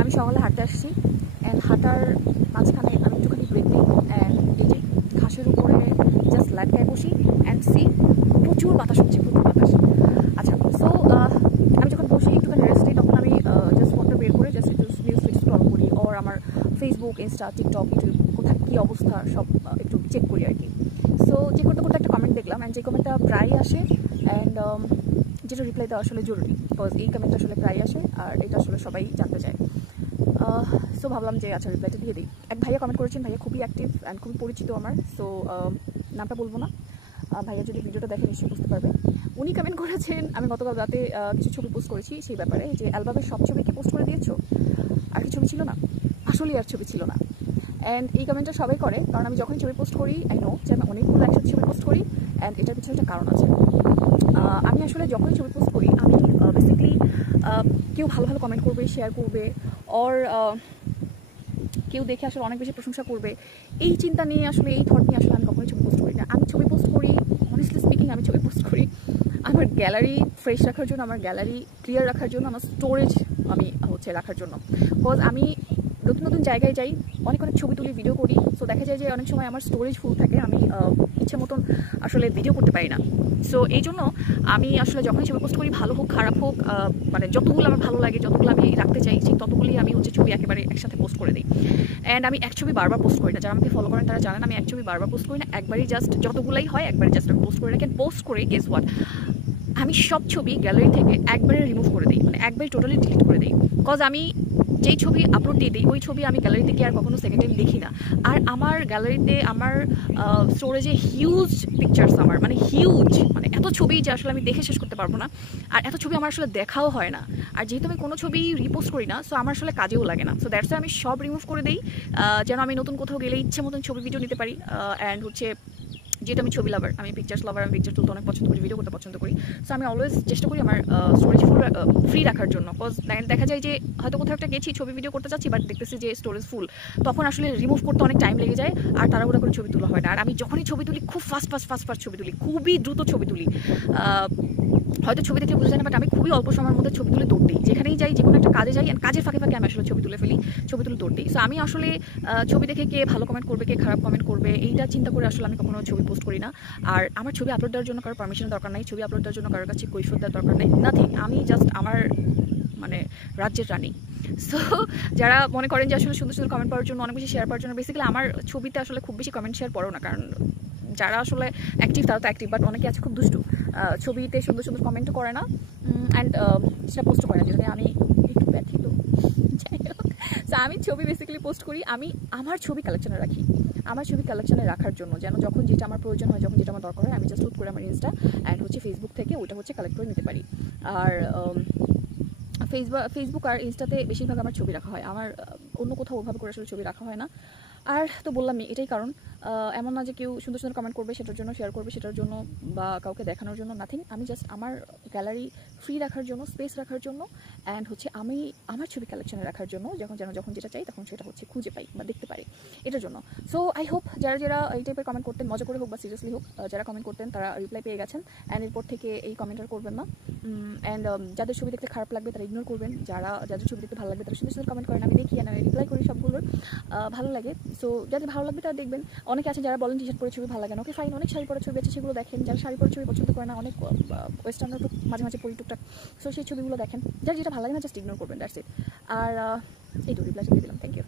আমি সকালে হাঁটতে আসছি অ্যান্ড হাঁটার মাঝখানে আমি একটুখানি ব্রেক নিই অ্যান্ড এই যে ঘাসের উপরে জাস্ট ল্যাটকায় বসি অ্যান্ড সি প্রচুর বাতাস হচ্ছে, প্রচুর বাতাস। আচ্ছা, সো আমি যখন বসি একটুখানি রেস্ট নিই তখন আমি জাস্ট ফোনটা বের করে জাস্ট একটু নিউজ ফিড স্ক্রল করি, ওর আমার ফেসবুক, ইনস্টা, টিকটক, ইউটিউব কোথায় কী অবস্থা সব একটু চেক করি আর কি। সো চেক করতে করতে একটা কমেন্ট দেখলাম অ্যান্ড যে কমেন্টটা প্রায়ই আসে অ্যান্ড যেটা রিপ্লাই দেওয়া আসলে জরুরি, বিকজ এই কমেন্টটা আসলে প্রায়ই আসে আর এটা আসলে সবাই জানতে চায়। সো ভাবলাম যে আচ্ছা রিপ্লাইটা দিয়ে দিই। এক ভাইয়া কমেন্ট করেছেন, ভাইয়া খুবই অ্যাক্টিভ অ্যান্ড খুবই পরিচিত আমার। সো নামটা বলবো না, ভাইয়া যদি ভিডিওটা দেখে নিশ্চয়ই বুঝতে পারবে। উনি কমেন্ট করেছেন, আমি গতকাল রাতে কিছু ছবি পোস্ট করেছি সেই ব্যাপারে, যে অ্যালবামের সব ছবি কি পোস্ট করে দিয়েছো, আর কি ছবি ছিল না, আসলেই আর ছবি ছিল না। অ্যান্ড এই কমেন্টটা সবাই করে, কারণ আমি যখনই ছবি পোস্ট করি আই নো যে আমি অনেকগুলো একসাথে ছবি পোস্ট করি অ্যান্ড এটার পিছনে একটা কারণ আছে। আমি আসলে যখনই ছবি পোস্ট করি আমি বেসিক্যালি কেউ ভালো ভালো কমেন্ট করবে, শেয়ার করবে, ওর কেউ দেখে আসলে অনেক বেশি প্রশংসা করবে, এই চিন্তা নিয়ে আসলে, এই থট নিয়ে আসলে আমি কখনোই ছবি পোস্ট করি না। আমি ছবি পোস্ট করি, অনেস্টলি স্পিকিং আমি ছবি পোস্ট করি আমার গ্যালারি ফ্রেশ রাখার জন্য, আমার গ্যালারি ক্লিয়ার রাখার জন্য, আমার স্টোরেজ আমি রাখার জন্য। বিকজ আমি নতুন নতুন জায়গায় যাই, অনেক অনেক ছবি তুলি, ভিডিও করি। সো দেখা যায় যে অনেক সময় আমার স্টোরেজ ফুল থাকে, আমি ইচ্ছে মতন আসলে ভিডিও করতে পারি না। সো এই জন্য আমি আসলে যখনই ছবি পোস্ট করি, ভালো হোক খারাপ হোক, মানে যতগুলো আমার ভালো লাগে, যতগুলো আমি রাখতে চাই, ঠিক ততগুলি আমি ছবি একেবারে একসাথে পোস্ট করে দিই। অ্যান্ড আমি এক ছবি বারবার পোস্ট করি না, যারা আমাকে ফলো করেন তারা জানেন আমি এক ছবি বারবার পোস্ট করি না, একবারই জাস্ট যতগুলাই হয় একবারই জাস্ট আমি পোস্ট করে রাখি। পোস্ট করে গেস হোয়াট, আমি সব ছবি গ্যালারি থেকে একবারে রিমুভ করে দিই, মানে একবারে টোটালি ডিলিট করে দিই। বিকজ আমি যেই ছবি আপলোড দিয়ে দিই ওই ছবি আমি গ্যালারিতে গিয়ে আর কখনো সেকেন্ড টাইম দেখি না। আর আমার গ্যালারিতে আমার স্টোরেজে হিউজ পিকচার্স, আমার মানে হিউজ, মানে এত ছবি যে আসলে আমি দেখে শেষ করতে পারবো না। আর এত ছবি আমার আসলে দেখাও হয় না। আর যেহেতু আমি কোনো ছবি রিপোস্ট করি না, সো আমার আসলে কাজেও লাগে না। সো দ্যাটস আমি সব রিমুভ করে দিই, যেন আমি নতুন কোথাও গেলে ইচ্ছে মতন ছবি ভিডিও নিতে পারি। অ্যান্ড যেহেতু আমি ছবি লাভার, আমি পিকচার্স লাভার, আমি পিকচার তুলতে অনেক পছন্দ করি, ভিডিও করতে পছন্দ করি। সো আমি অলওয়েজ চেষ্টা করি আমার স্টোরেজ ফুল ফ্রি রাখার জন্য। বিকজ দেখা যায় যে হয়তো কোথাও একটা গেছি, ছবি ভিডিও করতে চাচ্ছি, বাট দেখতেছি যে স্টোরেজ ফুল, তখন আসলে রিমুভ করতে অনেক টাইম লেগে যায় আর তাড়াহুড়া করে ছবি তোলা হয় না। আর আমি যখনই ছবি তুলি খুব ফাস্ট ছবি তুলি, খুবই দ্রুত ছবি তুলি। হয়তো ছবি দেখে বোঝা যায় না, বাট আমি খুবই অল্প সময়ের মধ্যে ছবি তুলে দৌড় দিই। যেখানেই যাই, যে কোনো একটা কাজে যাই, কাজের ফাঁকে ফাঁকে আমি আসলে ছবি তুলে ফেলি, ছবি তুলে দৌড় দিই। সো আমি আসলে ছবি দেখে কে ভালো কমেন্ট করবে, কে খারাপ কমেন্ট করবে, এইটা চিন্তা করে আসলে আমি কখনো ছবি পোস্ট করি না। আর আমার ছবি আপলোড দেওয়ার জন্য কারোর পারমিশনের দরকার নাই, ছবি আপলোড দেওয়ার জন্য কারোর কাছে কৈফিয়ত দেওয়ার দরকার নেই, নাথিং। আমি জাস্ট আমার মানে রাজ্যের রানী। সো যারা মনে করেন যে আসলে সুন্দর সুন্দর কমেন্ট পাওয়ার জন্য, অনেক বেশি শেয়ার পাওয়ার জন্য, বেসিক্যালি আমার ছবিতে আসলে খুব বেশি কমেন্ট শেয়ার পড়েও না, কারণ যারা আসলে অ্যাক্টিভ তারা তো অ্যাক্টিভ, বাট অনেকে আছে খুব দুষ্টু, ছবিতে সুন্দর সুন্দর কমেন্টও করে না অ্যান্ড সেটা পোস্টও করে না, যেটা আমি একটু ব্যথিত। যাই হোক, সো আমি ছবি বেসিক্যালি পোস্ট করি, আমি আমার ছবি কালেকশনে রাখি, আমার ছবি কালেকশনে রাখার জন্য, যেন যখন যেটা আমার প্রয়োজন হয়, যখন যেটা আমার দরকার হয়, আমি জাস্ট হুট করে আমার ইনস্টা অ্যান্ড ফেসবুক থেকে ওইটা কালেক্ট করে নিতে পারি। আর ফেসবুক আর ইনস্টাতে বেশিরভাগ আমার ছবি রাখা হয়, আমার অন্য কোথাও ওভাবে করে আসলে ছবি রাখা হয় না। আর তো বললামই, এটাই কারণ। এমন না যে কেউ সুন্দর সুন্দর কমেন্ট করবে সেটার জন্য, শেয়ার করবে সেটার জন্য, বা কাউকে দেখানোর জন্য, নাথিং। আমি জাস্ট আমার গ্যালারি ফ্রি রাখার জন্য, স্পেস রাখার জন্য, অ্যান্ড আমি আমার ছবি কালেকশনে রাখার জন্য, যখন যেটা চাই তখন সেটা খুঁজে পাই বা দেখতে পারি, এটার জন্য। সো আই হোপ যারা এই টাইপের কমেন্ট করতেন, মজা করে হোক বা সিরিয়াসলি হোক, যারা কমেন্ট করতেন তারা রিপ্লাই পেয়ে গেছেন অ্যান্ড এরপর থেকে এই কমেন্ট আর করবেন না। অ্যান্ড যাদের ছবি দেখতে খারাপ লাগবে তারা ইগনোর করবেন, যাদের ছবি দেখতে ভালো লাগবে তারা সুন্দর সুন্দর কমেন্ট করেন, আমি দেখি আমি রিপ্লাই করি সবগুলোর, ভালো লাগে। সো যাদের ভালো লাগবে তারা দেখবেন। অনেকে আছে যারা বলেন টি শার্ট পরে ছবি ভালো লাগে না, ওকে ফাইন, অনেক শাড়ি পরে ছবি আছে সেগুলো দেখেন। যারা শাড়ি পরে ছবি পছন্দ করে না, অনেক ওয়েস্টার্নও তো মাঝে মাঝে পরি টুকটাক, সো সেই ছবিগুলো দেখেন। যার যেটা ভালো লাগে না জাস্ট ইগনোর করবেন, দ্যাটস ইট। আর এই তো রিপ্লাই দিয়ে দিলাম, থ্যাংক ইউ।